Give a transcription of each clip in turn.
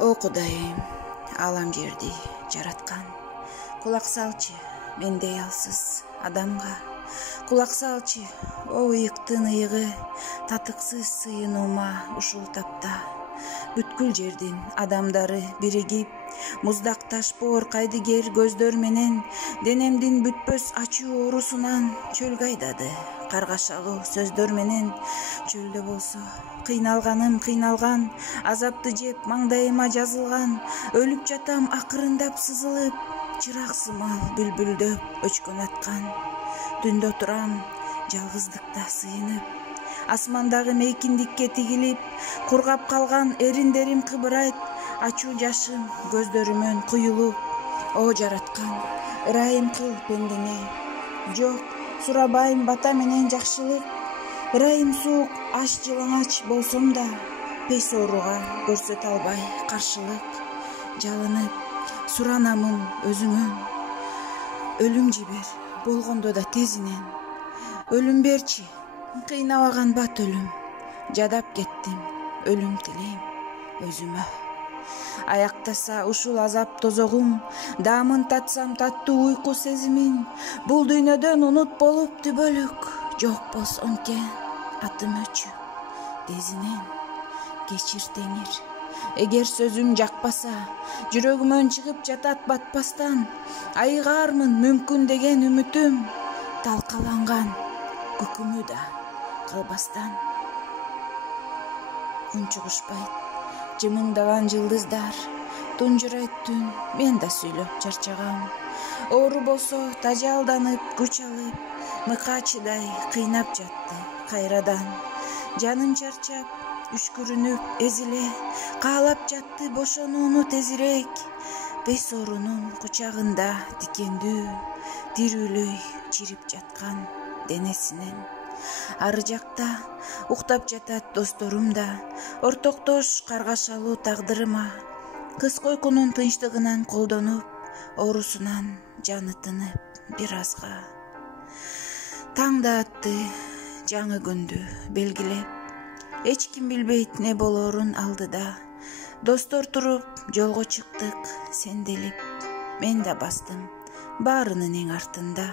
О Кудайым, алам жерди жараткан, кулак салчы мендей алсыз адамга. Кулак салчы, о ыйыктын ыйыгы, татыксыз сыйынуума ушул тапта. Бүткүл жердин адамдары биригип, муздак таш боор кайдыгер көздөр менен денемдин бүтпөс ачуу оорусунан чөлгө айдады. Каргашалуу сөздөр менен чөлдө болсо кыйналганым кыйналган, азапты жеп маңдайыма жазылган, өлүп жатам акырындап сызылып, чырак сымал бүлбүлдөп өчкөн аткан. Түндө турам жалгыздыкта сыйынып, асмандагы мейкиндикке тигилип, кургап калган эриндерим кыбырайт, ачуу жашым көздөрүмөн куюлуп. О жараткан, ырайым кыл пендеңе, жок сурабайм бата менен жакшылык. Ырайым суук аш жылаңач болсом да, пес ооруга көрсөтө албай каршылык. Жалынып суранамын өзүңөн, өлүм жибер болгондо да тезинен. Өлүм берчи, кыйнабаган бат өлүм, жадап кеттим, өлүм тилейм өзүмө. Аяктаса ушул азап тозогум, даамын татсам таттуу уйку сезимин. Бул дүйнөдөн унут болупту бөлүк, жок болсо онкен атым өчү тезинен. Кечир теңир, эгер сөзүм жакпаса, жүрөгүмөн чыгып жатат батпастан. Айыгаармын мүмкүн деген үмүтүм, талкаланган күкүмү да калбастан. Күн чыгышпайт, жымыңдаган жылдыздар, тунжурайт түн, мен да сүйлөп чарчагам. Оору болсо тажалданып, күч алып, мыкаачыдай кыйнап жатты кайрадан. Жаным чарчап, үшкүрүнүп, эзиле, каалап жатты бошонууну тезирээк. Бес оорунун кучагында тикендүү, тирүүлөй чирип жаткан денесинен. Ары жакта уктап жатат досторум да, ортоктош каргашалуу тагдырыма. Кыз койкунун тынчтыгынан колдонуп, оорусунан жаны тынып бир азга. Таң да атты, жаңы күндү белгилеп, эч ким билбейт не болоорун алдыда. Достор туруп жолго чыктык сенделип, мен да бастым баарынын эң артында.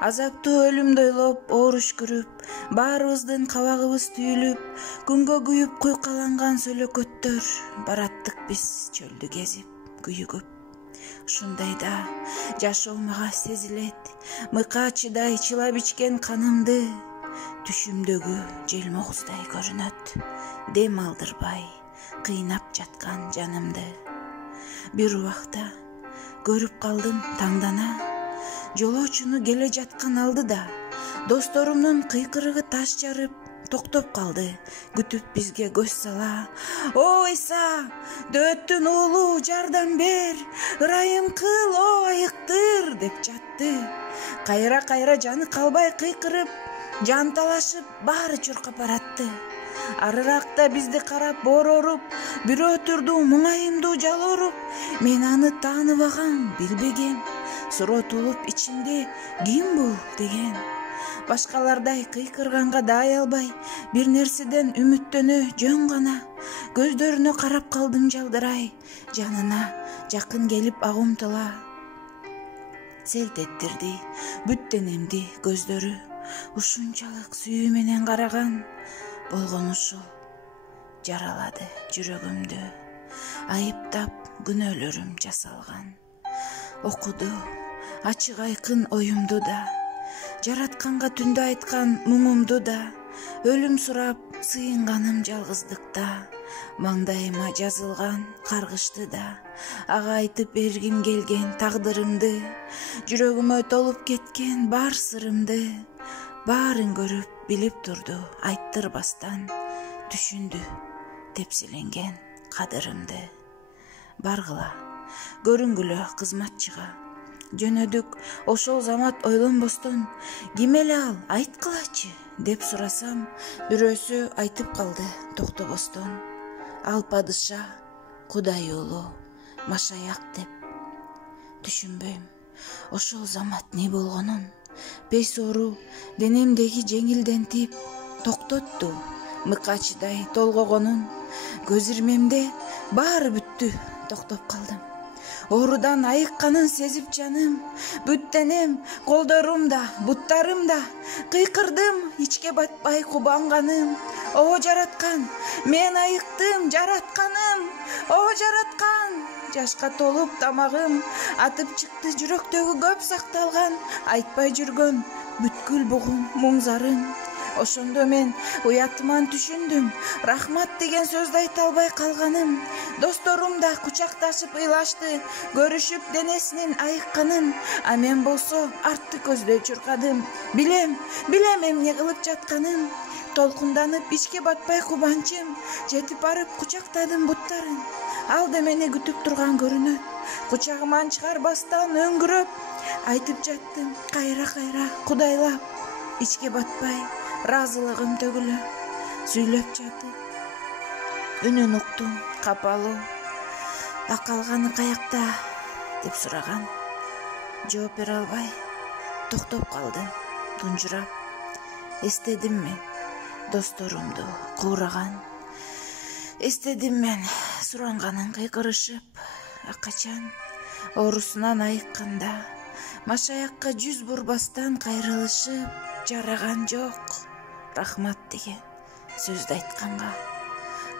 Азаптуу өлүмдү ойлоп оор үшкүрүп, баарыбыздын кабагыбыз түйүлүп, күнгө күйүп куйкаланган сөлөкөттөр, бараттык биз чөлдү кезип, күйүгүп. Ушундайда жашоо мага сезилет, мыкаачыдай чылап ичкен канымды. Түшүмдөгү желмогуздай көрүнөт, дем алдырбай кыйнап жаткан жанымды. Бир убакта көрүп калдым таңдана, жолоочуну келе жаткан алдыда. Досторумдун кыйкырыгы таш жарып, токтоп калды, күтүп бизге көз сала. О Иса, дөөттүн уулу, жардам бер, ырайым кыл, о айыктыр, деп жатты. Кайра жаны калбай кыйкырып, жан талашып, баары чуркап баратты. Арыракта бизди карап борооруп, бирөө турду муңайымдуу жалооруп. Мен аны тааныбагам, билбегем, суротулуп ичимде ким бул деген. Башкалардай кыйкырганга даай албай, бир нерседен үмүттөнө жөн гана. Көздөрүнө карап калдым жалдырай, жанына жакын келип агумтула. Селт эттирди бүт денемди көздөрү, ушунчалык сүйүү менен караган. Болгон ушул жаралады жүрөгүмдү, айыптап күнөөлөрүм жасалган. Окуду ачык айкын оюмду да, жаратканга түндө айткан муңумду да. Өлүм сурап сыйынганым жалгыздыкта, маңдайыма жазылган каргышты да. Ага айтып бергим келген тагдырымды, жүрөгүмө толуп кеткен бар сырымды. Баарын көрүп билип турду айттырбастан, түшүндү тепсиленген кадырымды. Баргыла көрүнгүлө кызматчыга, жөнөдүк ошол замат ойлонбостон. Ким эле ал, айткылачы, деп сурасам, бирөөсү айтып калды токтобостон. Ал падыша, Кудай уулу, Машаяк деп. Түшүнбөйм ошол замат не болгонун. Пес оору денемдеги жеңилдентип токтотту, мыкачыдай толгогонун. Көз ирмемде баары бүттү бүттү, токтоп калдым. Оорудан айыкканын сезип жаным, бүт денем, колдорумда, буттарымда кыйкырдым, ичке батпай кубанганым. О жараткан, мен айыктым, жаратканым, о жараткан. Жашка толуп тамагым, атып чыкты жүрөктөгү көп сакталган, айтпай жүргөн бүткүл бугум, муң зарым. Ошондо мен уятыман түшүндүм, рахмат деген сөздү айта албай калганым. Досторум да кучакташып ыйлашты, көрүшүп денесинин айыкканын, а мен болсо артты көздөй чуркадым. Билем эмне кылып жатканын. Толкунданып ичке батпай кубанчым, жетип барып кучактадым буттарын. Ал да мени күтүп турган көрүнөт. Кучагыман чыгарбастан өңгүрөп айтып жаттым, кайра кудайлап, ичке батпай разылыгым төгүлө сүйлөп жатып. Үнүн уктум, капалуу. А калганы каякта деп сураган. Жооп бере албай токтоп калдым, тунжурап. Эстедим мен досторумду куураган. Эстедим мен суранганын кыйкырышып, акачан оорусунан айыкканда машаякка жүз бурбастан кайрылышып, жараган жок рахмат деген сөздү айтканга.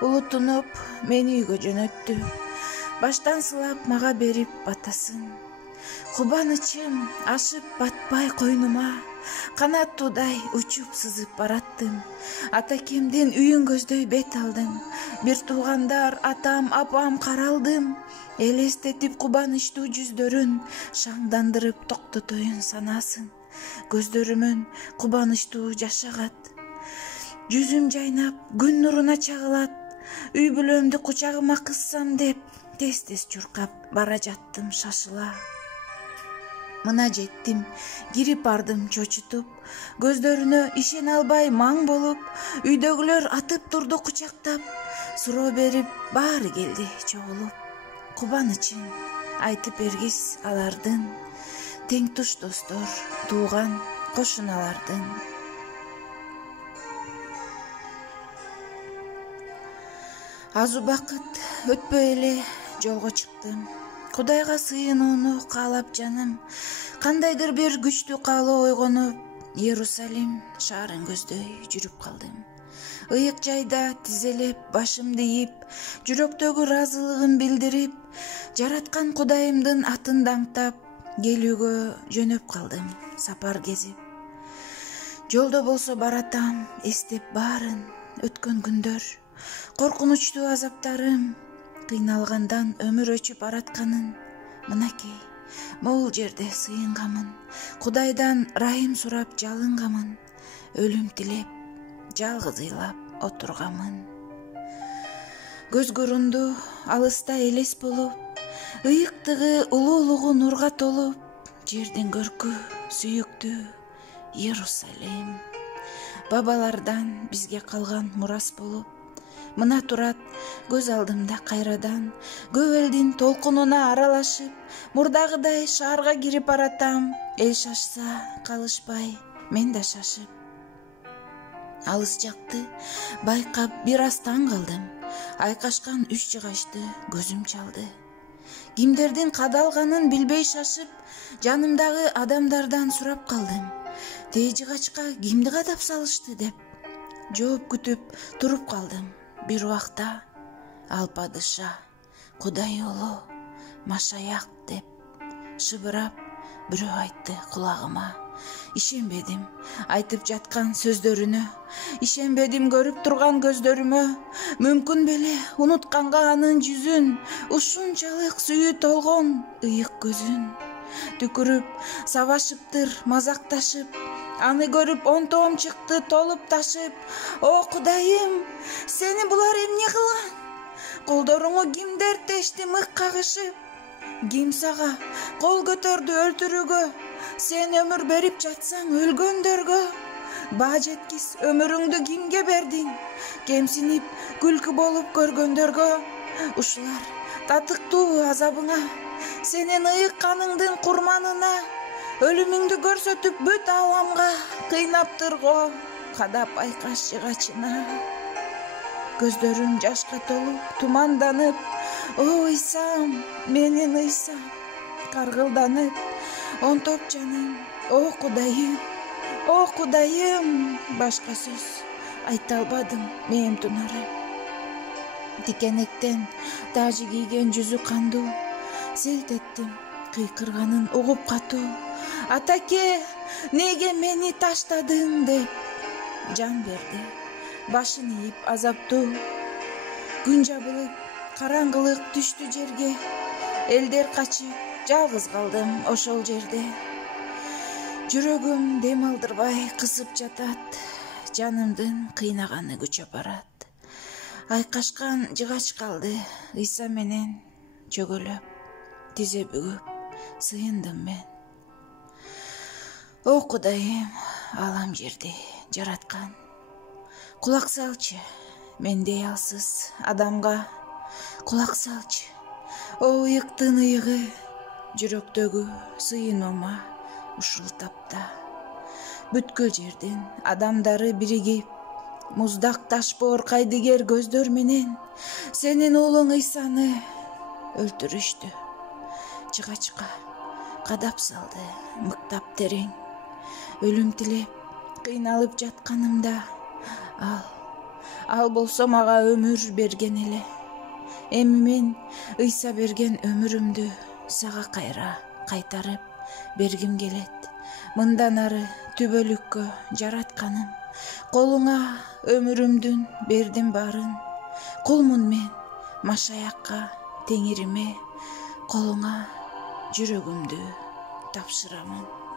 Улутунуп мени үйгө жөнөттү, баштан сылап мага берип батасын. Кубанычым ашып батпай койнума, канаттуудай учуп сызып бараттым. Атакемдин үйүн көздөй бет алдым, бир туугандар атам апам каралдым. Элестетип кубанычтуу жүздөрүн, шаңдандырып токтотоюн санасын. Көздөрүмөн кубанычтуу жаш агат, жүзүм жайнап күн нуруна чагылат. Үй бүлөмдү кучагыма кыссам деп тез чуркап бара жаттым шашыла. Мына жеттим, кирип бардым чочутуп, көздөрүнө ишене албай маң болуп. Үйдөгүлөр атып турду кучактап, суроо берип баары келди чогулуп. Кубанычын айтып бергис алардын, тең туш достор, тууган кошуналардын. Аз убакыт өтпөй эле жолго чыктым. Кудайга сыйынууну каалап жаным, кандайдыр бир күчтүү каалоо ойгонуп, Иерусалим шаарын көздөй жүрүп калдым. Ыйык жайда тизелеп, башымды ийип, жүрөктөгү ыраазылыгын билдирип, жараткан Кудайымдын атын даңктап, келүүгө жөнөп калдым, сапар кезип. Жолдо болсо баратам, эстеп баарын, өткөн күндөр, коркунучтуу азаптарым, кыйналгандан өмүр өчүп баратканын. Мынакей, могул жерде сыйынгамын, Кудайдан райым сурап жалынгамын, өлүм тилеп, жалгыз ыйлап отургамын. Көз көрүндү алыста элес болуп, ыйыктыгы улуулугу нурга толуп, жердин көркү сүйүктүү Иерусалим. Бабалардан бизге калган мурас болуп, мына турат көз алдымда кайрадан. Көп элдин толкунуна аралашып, мурдагыдай шаарга кирип баратам. Эл шашса калышпай, мен да шашып. Алыс жакты байкап бир аз таң калдым, айкашкан үч жыгачты көзүм чалды. Кимдердин кадалганын билбей шашып, жанымдагы адамдардан сурап калдым. Тээ жыгачка кимди кадап салышты деп. Жооп күтүп туруп калдым. Бир убакта ал падыша, Кудай оолу, Машаяк деп шыбырап бирөө айтты кулагыма. Ишенбедим айтып жаткан сөздөрүнө, ишенбедим көрүп турган көздөрүмө. Мүмкүн беле унутканга анын жүзүн, ушунчалык сүйүү толгон ыйык көзүн. Түкүрүп сабашыптыр, мазакташып, аны көрүп онтоом чыкты толуп ташып. О Кудайым, сени булар эмне кылган? Колдоруңу кимдер тешти мык кагышып? Ким сага кол көтөрдү өлтүрүүгө? Сен өмүр берип жатсаң өлгөндөргө. Баа жеткис өмүрүңдү кимге бердиң? Кемсинип күлкү болуп көргөндөргө. Ушулар татыктуу азабыңа, сенин ыйык каныңдын курманына, өлүмүңдү көрсөтүп бүт ааламга кыйнаптырго, кадап айкаш жыгачына. Көздөрүм жашка толуп, туманданып, О ыйсам, менин ыйсам, каргылданып онтоп жаным. О Кудайым, башка сөз айта албадым мен тунары. Тикенектен тажы кийген жүзү кандуу, селт еттим кыйкырганын угуп катуу. Атаке, неге мени таштадың деп жан берди, башын ийип азаптуу. Күн жабылып, караңгылык түштү жерге, элдер качып, жалгыз калдым ошол жерде. Жүрөгүм дем алдырбай кысып жатат, жанымдын кыйнаганы күчөп барат. Айкашкан жыгач калды, ыйса менен чөгөлөп, тизе бүгүп сыйындым мен. О Кудайым, алам жерди жараткан, кулак салчы мендей алсыз адамга, кулак салчы. О ыйыктын ыйыгы, жүрөктөгү сыйынуума ушул тапта. Бүткүл жердин адамдары биригип, муздак ташбоор кайдыгер көздөр менен сенин уулуң ыйсаны өлтүрүштү. Жыгачка кадап салды мыктап терең. Өлүм тилеп кыйналып жатканымда ал болсо мага өмүр берген эле. Эми мен ыйса берген өмүрүмдү сага кайра кайтарып бергим келет. Мындан ары түбөлүккө жаратканым, колуңа өмүрүмдүн бердим баарын. Кулмун мен Машаякка, Теңириме, колуңа жүрөгүмдү тапшырамын.